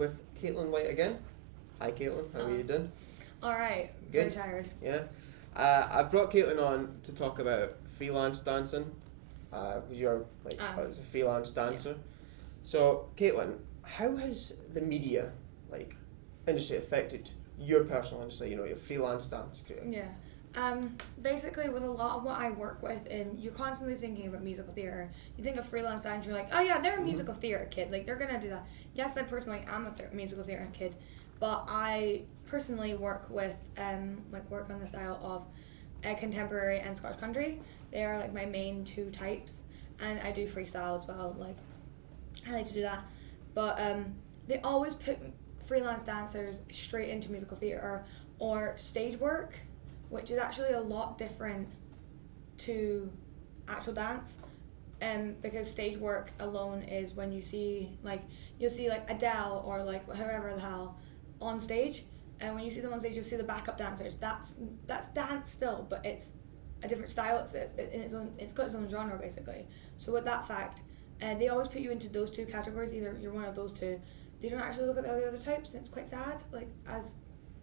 with Caitlin White again. Hi Caitlin, how are you doing? Alright, Good. very tired. Yeah. I brought Caitlin on to talk about freelance dancing. Because you're as a freelance dancer. Yeah. So Caitlin, how has the media industry affected your personal industry? You know, your freelance dance career. Yeah. Basically, with a lot of what I work with, and you're constantly thinking about musical theatre. You think of freelance dance, you're like, oh yeah, they're a musical theatre kid. Like, they're gonna do that. Yes, I personally am a musical theatre kid, but I personally work with, work on the style of contemporary and Scottish country. They are like my main two types, and I do freestyle as well. Like, I like to do that, but they always put freelance dancers straight into musical theatre or stage work, which is actually a lot different to actual dance. Because stage work alone is when you see you'll see Adele or whoever the hell on stage, and when you see them on stage you'll see the backup dancers. That's dance still, but it's a different style. It's got its own genre basically. So with that fact, they always put you into those two categories. Either you're one of those two. They don't actually look at the other types, and it's quite sad. Like, as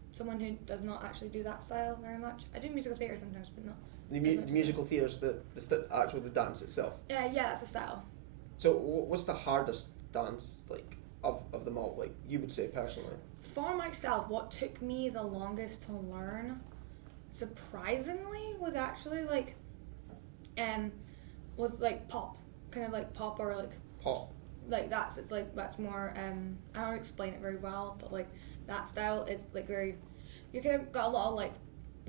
someone who does not actually do that style very much. I do musical theatre sometimes, but not. The musical theatre is the dance itself. Yeah, that's a style. So what's the hardest dance of them all? Like, you would say personally. For myself, what took me the longest to learn, surprisingly, was actually was pop, kind of like pop or pop. That's more I don't explain it very well, but that style is very, you kind of got a lot of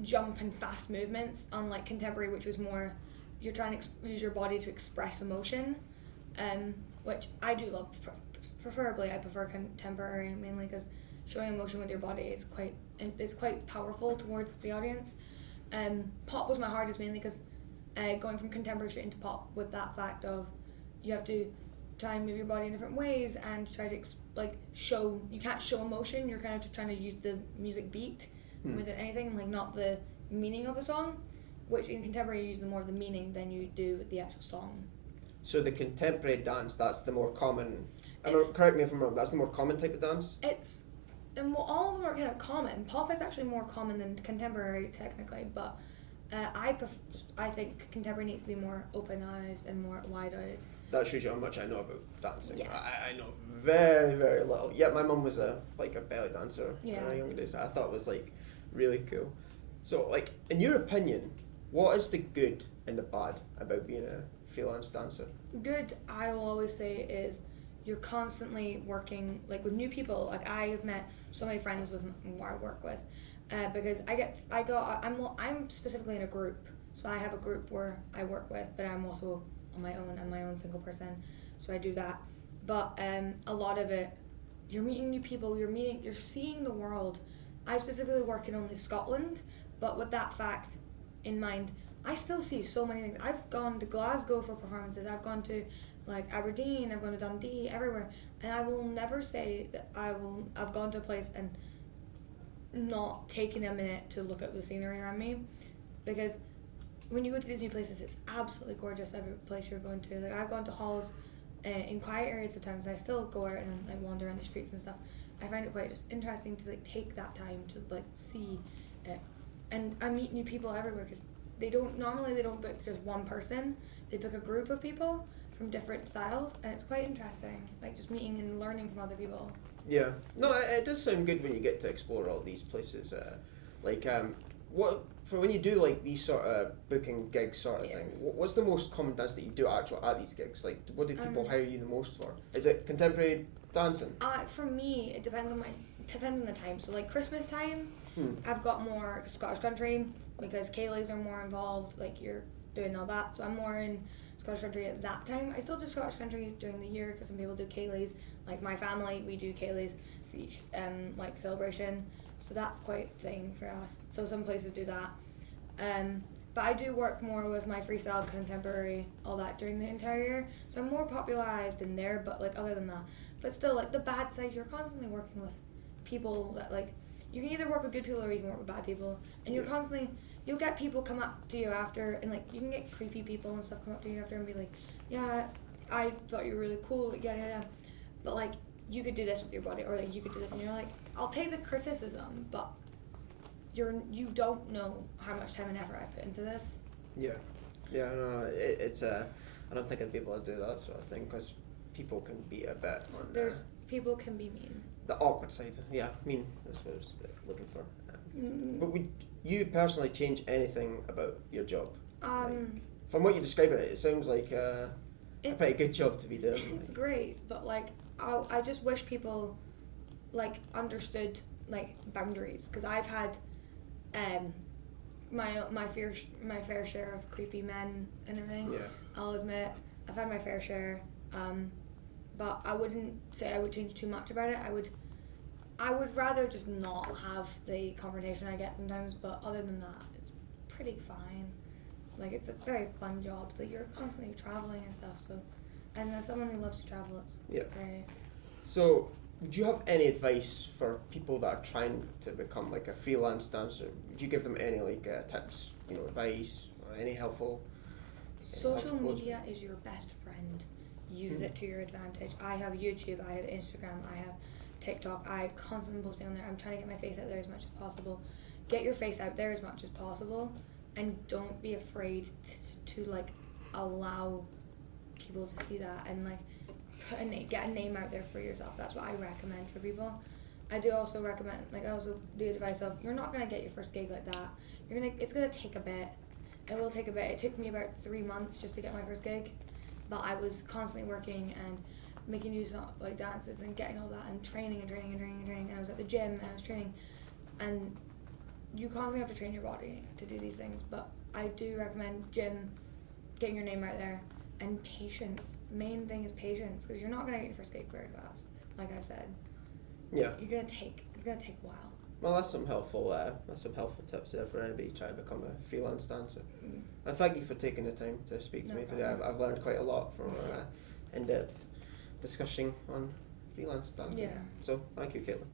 jump and fast movements, unlike contemporary, which was more you're trying to use your body to express emotion, which I do love. Preferably, I prefer contemporary mainly because showing emotion with your body is quite powerful towards the audience. Pop was my hardest mainly because going from contemporary straight into pop, with that fact of you have to try and move your body in different ways and try to show. You can't show emotion. You're kind of just trying to use the music beat more than anything, not the meaning of a song. Which in contemporary you use more of the meaning than you do with the actual song. So the contemporary dance, that's the more common. Correct me if I'm wrong. That's the more common type of dance. All of them are kind of common. Pop is actually more common than contemporary technically, but I think contemporary needs to be more open-eyed and more wide-eyed. That shows you how much I know about dancing. Yeah. I know very, very little. Yeah, my mum was a belly dancer in her younger days. I thought it was really cool. So in your opinion, what is the good and the bad about being a freelance dancer? Good, I will always say, is you're constantly working with new people. I have met so many friends with who I work with, because I'm specifically in a group. So I have a group where I work with, but I'm also on my own. I'm my own single person, so I do that. But a lot of it, you're meeting new people. You're seeing the world. I specifically work in only Scotland, but with that fact in mind, I still see so many things. I've gone to Glasgow for performances. I've gone to Aberdeen. I've gone to Dundee. Everywhere, and I will never say that I've gone to a place and not taken a minute to look at the scenery around me, because when you go to these new places, it's absolutely gorgeous. Every place you're going to, I've gone to halls in quiet areas sometimes. I still go out and wander around the streets and stuff. I find it quite just interesting to take that time to see it, and I meet new people everywhere because they don't book just one person. They book a group of people from different styles, and it's quite interesting. Just meeting and learning from other people. Yeah, no, it does sound good when you get to explore all these places. What for when you do these sort of booking gigs sort of thing? What's the most common dance that you do at these gigs? What do people hire you the most for? Is it contemporary dancing? For me, it depends on the time. So Christmas time, I've got more Scottish country because Kayleys are more involved. You're doing all that, so I'm more in Scottish country at that time. I still do Scottish country during the year because some people do Kayleys. My family, we do Kayleys for each celebration. So that's quite a thing for us. So some places do that. But I do work more with my freestyle, contemporary, all that during the entire year. So I'm more popularized in there, but other than that. But still, the bad side, you're constantly working with people that you can either work with good people or you can work with bad people. And you're constantly, you'll get people come up to you after, and you can get creepy people and stuff come up to you after and be like, yeah, I thought you were really cool, yeah. But you could do this with your body, or like you could do this, and you're like, I'll take the criticism, but you don't know how much time and effort I put into this. Yeah, no, it's I don't think I'd be able to do that sort of thing because people can be a bit on. People can be mean. The awkward side, yeah, mean. That's what I was looking for. But would you personally change anything about your job? From what you're describing it sounds like a pretty good job to be doing. It's great, but like I just wish people like understood like boundaries, because I've had my fair share of creepy men and everything. Yeah. I'll admit I've had my fair share, but I wouldn't say I would change too much about it. I would rather just not have the confrontation I get sometimes, but other than that, it's pretty fine. Like, it's a very fun job. Like, you're constantly traveling and stuff, so, and as someone who loves to travel, it's great. So, would you have any advice for people that are trying to become like a freelance dancer? Would you give them any like tips, advice, or any helpful? Social media is your best friend. Use it to your advantage. I have YouTube, I have Instagram, I have TikTok. I constantly posting on there. I'm trying to get my face out there as much as possible. Get your face out there as much as possible, and don't be afraid to like allow people to see that, and like get a name out there for yourself. That's what I recommend for people. I do also recommend, the advice of, you're not gonna get your first gig like that. It's gonna take a bit. It will take a bit. It took me about 3 months just to get my first gig, but I was constantly working and making new dances and getting all that and training. And I was at the gym and I was training, and you constantly have to train your body to do these things. But I do recommend gym, getting your name out there, and patience. Main thing is patience, because you're not gonna get your first gig very fast. Like I said, yeah, it's gonna take a while. Well, that's some helpful tips there for anybody trying to become a freelance dancer. And thank you for taking the time to speak to me today. I've learned quite a lot from our in-depth discussion on freelance dancing. Yeah. So thank you, Caitlin.